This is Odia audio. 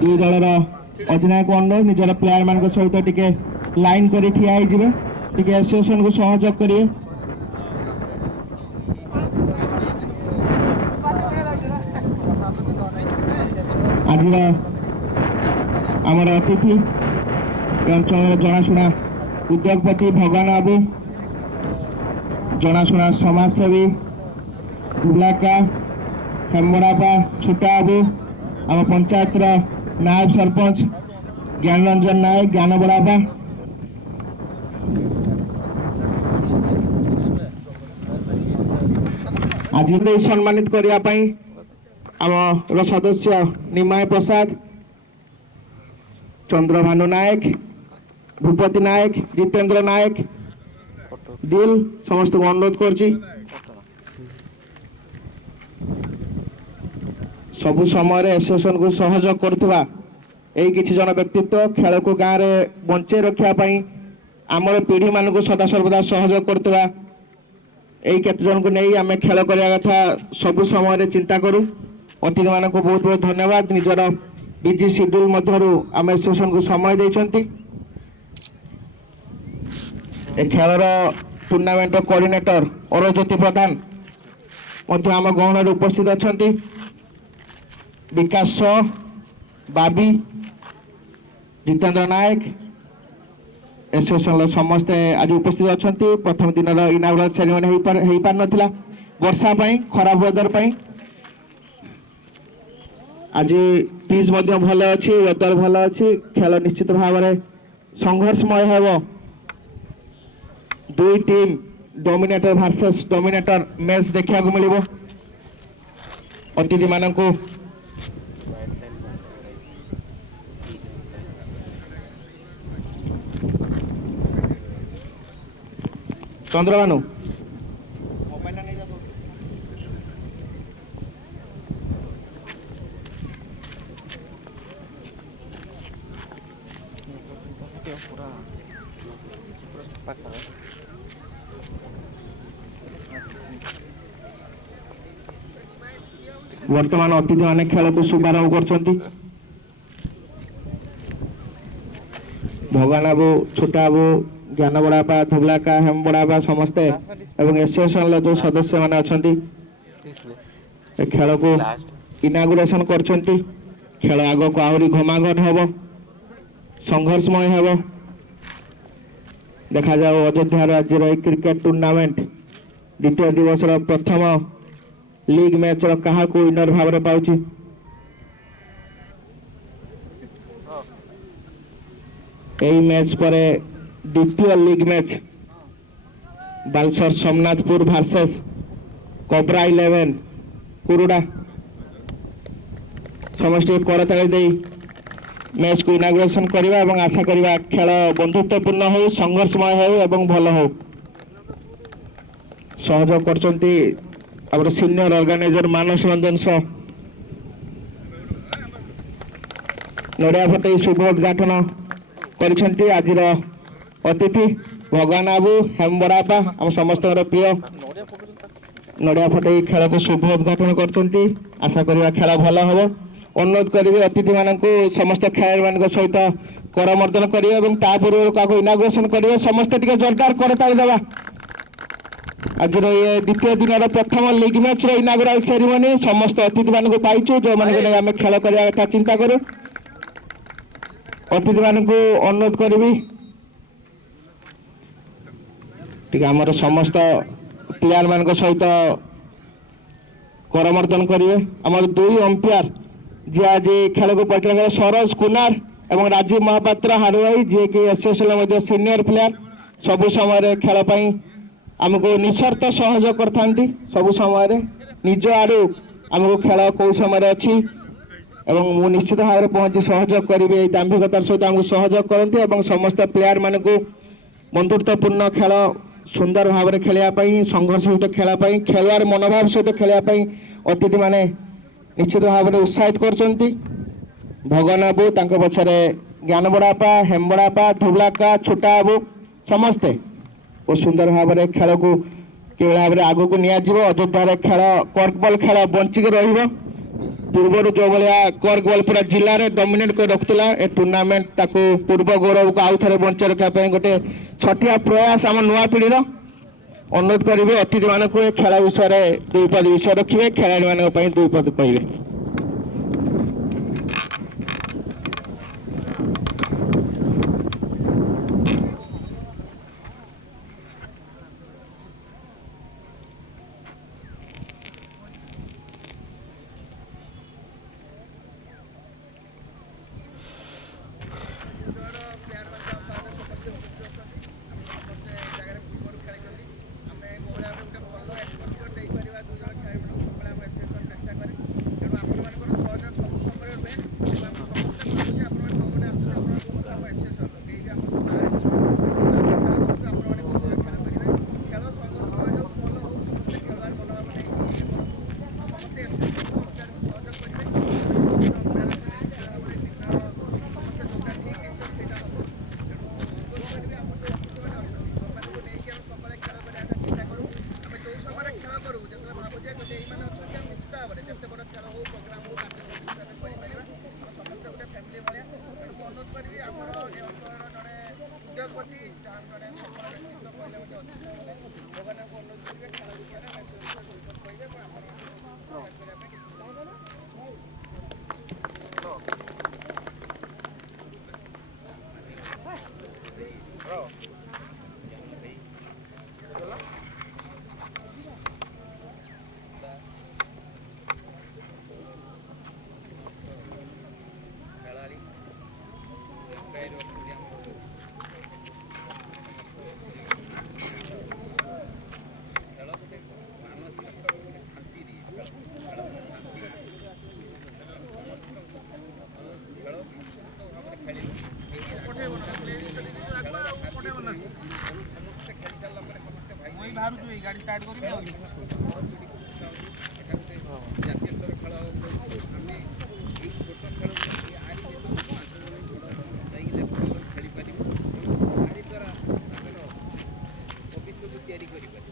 ଦୁଇ ଦଳର ଅଧିନାୟକ ଅନୁରୋଧ ନିଜର ପ୍ଲେୟାର ମାନଙ୍କ ସହିତ ଟିକେ ଲାଇନ୍ କରି ଠିଆ ହେଇଯିବେ, ଟିକେ ଆସୋସିଏସନକୁ ସହଯୋଗ କରିବେ। ଆଜିର ଆମର ଅତିଥି ଏ ଅଞ୍ଚଳର ଜଣାଶୁଣା ଉଦ୍ୟୋଗପତି ଭଗବାନ ବାବୁ, ଜଣାଶୁଣା ସମାଜସେବୀ ବୁଲାକା ହେମରାପା ଛୋଟା ବାବୁ, ଆମ ପଞ୍ଚାୟତର ନାୟବ ସରପଞ୍ଚ ଜ୍ଞାନ ରଞ୍ଜନ ନାୟକ ଜ୍ଞାନ ବଡ଼ାପା, ଆଜି ସମ୍ମାନିତ କରିବା ପାଇଁ ଆମର ସଦସ୍ୟ ନିମାୟ ପ୍ରସାଦ, ଚନ୍ଦ୍ରଭାନୁ ନାୟକ, ଭୂପତି ନାୟକ, ଜିତେନ୍ଦ୍ର ନାୟକ, ଦିଲ ସମସ୍ତଙ୍କୁ ଅନୁରୋଧ କରୁଛି ସବୁ ସମୟରେ ଆସୋସିଏସନକୁ ସହଯୋଗ କରୁଥିବା ଏଇ କିଛି ଜଣ ବ୍ୟକ୍ତିତ୍ୱ ଖେଳକୁ ଗାଁରେ ବଞ୍ଚେଇ ରଖିବା ପାଇଁ ଆମର ପିଢ଼ିମାନଙ୍କୁ ସଦାସର୍ବଦା ସହଯୋଗ କରୁଥିବା ଏଇ କେତେ ଜଣଙ୍କୁ ନେଇ ଆମେ ଖେଳ କରିବା କଥା ସବୁ ସମୟରେ ଚିନ୍ତା କରୁ। ଅତିଥିମାନଙ୍କୁ ବହୁତ ବହୁତ ଧନ୍ୟବାଦ। ନିଜର ବିଜି ସିଡ୍ୟୁଲ ମଧ୍ୟରୁ ଆମେ ଆସୋସିଏସନକୁ ସମୟ ଦେଇଛନ୍ତି। ଏ ଖେଳର ଟୁର୍ଣ୍ଣାମେଣ୍ଟର କୋଅର୍ଡିନେଟର ଅରଜ୍ୟୋତି ପ୍ରଧାନ ମଧ୍ୟ ଆମ ଗହଣରେ ଉପସ୍ଥିତ ଅଛନ୍ତି। ବିକାଶ ବାବି, ଜିତେନ୍ଦ୍ର ନାୟକ ଆସୋସିଏସନର ସମସ୍ତେ ଆଜି ଉପସ୍ଥିତ ଅଛନ୍ତି। ପ୍ରଥମ ଦିନର ଇନାଗୁରାଲ ସେରିମନି ହେଇପାରିନଥିଲା ବର୍ଷା ପାଇଁ, ଖରାପ ୱେଦର ପାଇଁ। ଆଜି ପିଚ୍ ମଧ୍ୟ ଭଲ ଅଛି, ୱେଦର ଭଲ ଅଛି। ଖେଳ ନିଶ୍ଚିତ ଭାବରେ ସଂଘର୍ଷମୟ ହେବ। ଦୁଇ ଟିମ୍ ଡୋମିନେଟର ଭାର୍ସେସ୍ ଡୋମିନେଟର ମ୍ୟାଚ୍ ଦେଖିବାକୁ ମିଳିବ। ଅତିଥିମାନଙ୍କୁ ଚନ୍ଦ୍ରଭାନୁ ବର୍ତ୍ତମାନ ଅତିଥିମାନେ ଖେଳକୁ ଶୁଭାରମ୍ଭ କରୁଛନ୍ତି। ଭଗବାନ ବାବୁ, ଛୋଟା ବାବୁ, ଜ୍ଞାନ ବଡ଼ାପା, ଧୁବଲାକା, ହେମ ବଡ଼ାପା ସମସ୍ତେ ଏବଂ ଆସୋସିଏସନର ଯେଉଁ ସଦସ୍ୟମାନେ ଅଛନ୍ତି ଏ ଖେଳକୁ ଇନାଗୁରେସନ କରୁଛନ୍ତି। ଖେଳ ଆଗକୁ ଆହୁରି ଘମାଘଟ ହେବ, ସଂଘର୍ଷମୟ ହେବ। ଦେଖାଯାଉ ଅଯୋଧ୍ୟାର ଆଜିର ଏହି କ୍ରିକେଟ ଟୁର୍ଣ୍ଣାମେଣ୍ଟ ଦ୍ୱିତୀୟ ଦିବସର ପ୍ରଥମ ଲିଗ୍ ମ୍ୟାଚର କାହାକୁ ୱିନର ଭାବରେ ପାଉଛି। ଏହି ମ୍ୟାଚ୍ ପରେ ଦ୍ୱିତୀୟ league match Baleswar Somnathpur versus cobra 11 Kuruda. ସମସ୍ତେ କରତାଳି ଦେଇ ମ୍ୟାଚକୁ ଇନାଗୁରେସନ କରିବା ଏବଂ ଆଶା କରିବା ଖେଳ ବନ୍ଧୁତ୍ୱପୂର୍ଣ୍ଣ ହେଉ, ସଂଘର୍ଷମୟ ହେଉ ଏବଂ ଭଲ ହେଉ। ସହଯୋଗ କରୁଛନ୍ତି ଆମର ସିନିୟର ଅର୍ଗାନାଇଜର ମାନସ ରଞ୍ଜନ ସହ। ନଡ଼ିଆ ଫଟେଇ ଶୁଭ ଉଦ୍ଘାଟନ କରିଛନ୍ତି ଆଜିର ଅତିଥି ଭଗବାନ ବାବୁ, ହେମ ବଡ଼ାପା, ଆମ ସମସ୍ତଙ୍କର ପ୍ରିୟ। ନଡ଼ିଆ ଫଟେଇ ଖେଳକୁ ଶୁଭ ଉଦ୍ଘାଟନ କରୁଛନ୍ତି। ଆଶା କରିବା ଖେଳ ଭଲ ହେବ। ଅନୁରୋଧ କରିବି ଅତିଥିମାନଙ୍କୁ ସମସ୍ତ ଖେଳାଳିମାନଙ୍କ ସହିତ କରମର୍ଦ୍ଦନ କରିବେ ଏବଂ ତା ପୂର୍ବରୁ କାହାକୁ ଇନାଗୁରେସନ କରିବେ। ସମସ୍ତେ ଟିକେ ଜୋରଦାର କରତାଳି ଦେବା। ଆଜିର ଏ ଦ୍ୱିତୀୟ ଦିନର ପ୍ରଥମ ଲିଗ୍ ମ୍ୟାଚର ଇନାଗୁରାଲ ସେରିମନି ସମସ୍ତ ଅତିଥିମାନଙ୍କୁ ପାଇଛୁ, ଯେଉଁମାନଙ୍କୁ ନେଇ ଆମେ ଖେଳ କରିବା କଥା ଚିନ୍ତା କରୁ। ଅତିଥିମାନଙ୍କୁ ଅନୁରୋଧ କରିବି ଟିକେ ଆମର ସମସ୍ତ ପ୍ଲେୟାରମାନଙ୍କ ସହିତ କରମର୍ଦ୍ଦନ କରିବେ। ଆମର ଦୁଇ ଅମ୍ପାୟାର ଯିଏ ଆଜି ଖେଳକୁ ପରିଚାଳନା କଲେ ସରୋଜ କୁନାର ଏବଂ ରାଜୀବ ମହାପାତ୍ର ହାରୁଆଇ, ଯିଏକି ଆସୋସିଏସନର ମଧ୍ୟ ସିନିୟର ପ୍ଲେୟାର। ସବୁ ସମୟରେ ଖେଳ ପାଇଁ ଆମକୁ ନିଃସର୍ତ୍ତ ସହଯୋଗ କରିଥାନ୍ତି। ସବୁ ସମୟରେ ନିଜ ଆଡ଼ୁ ଆମକୁ ଖେଳ କେଉଁ ସମୟରେ ଅଛି ଏବଂ ମୁଁ ନିଶ୍ଚିତ ଭାବରେ ପହଞ୍ଚି ସହଯୋଗ କରିବି। ଏହି ଦାମ୍ଭିକତାର ସହିତ ଆମକୁ ସହଯୋଗ କରନ୍ତି ଏବଂ ସମସ୍ତ ପ୍ଲେୟାରମାନଙ୍କୁ ବନ୍ଧୁତ୍ୱପୂର୍ଣ୍ଣ ଖେଳ ସୁନ୍ଦର ଭାବରେ ଖେଳିବା ପାଇଁ, ସଂଘର୍ଷ ସହିତ ଖେଳିବା ପାଇଁ, ଖେଳୁଆର ମନୋଭାବ ସହିତ ଖେଳିବା ପାଇଁ ଅତିଥିମାନେ ନିଶ୍ଚିତ ଭାବରେ ଉତ୍ସାହିତ କରୁଛନ୍ତି। ଭଗବାନ ବାବୁ, ତାଙ୍କ ପଛରେ ଜ୍ଞାନ ବଡ଼ାପା, ହେମ ବଡ଼ାପା, ଧୁବଲାକା, ଛୋଟା ବାବୁ ସମସ୍ତେ ଓ ସୁନ୍ଦର ଭାବରେ ଖେଳକୁ किभଳି भाବରେ ଆଗକୁ ନିଆଯିବ ଅଯୋଧ୍ୟାରେ ଖେଳ କର୍କବଲ ଖେଳ ବଞ୍ଚିକି ରହିବ। ପୂର୍ବରୁ ଯେଉଁ ଭଳିଆ କର୍କବଲ ପୁରା ଜିଲ୍ଲାରେ ଡମିନେଟ୍ କରି ରଖୁଥିଲା ଏ ଟୁର୍ଣ୍ଣାମେଣ୍ଟ ତାକୁ ପୂର୍ବ ଗୌରବକୁ ଆଉ ଥରେ ବଞ୍ଚାଇ ରଖିବା ପାଇଁ ଗୋଟେ ଛୋଟିଆ ପ୍ରୟାସ ଆମ ନୂଆ ପିଢ଼ିର। ଅନୁରୋଧ କରିବେ ଅତିଥିମାନଙ୍କୁ ଏ ଖେଳ ବିଷୟରେ ଦୁଇ ପଦ ବିଷୟ ରଖିବେ, ଖେଳାଳିମାନଙ୍କ ପାଇଁ ଦୁଇ ପଦ କହିବେ। गाड़ी स्टार्ट करी ଜାତୀୟ ସ୍ତର ଖେଳ ଆମେ ଏଇ ଛୋଟ ଖେଳକୁ ଆରି ଭିତରୁ 5 ଜଣ ଯାଇକି ନ୍ୟାସନାଲ୍ ଖେଳିପାରିବୁ। ଆରି ଦ୍ୱାରା ଆମେ ଭବିଷ୍ୟତ ତିଆରି କରିପାରିବୁ।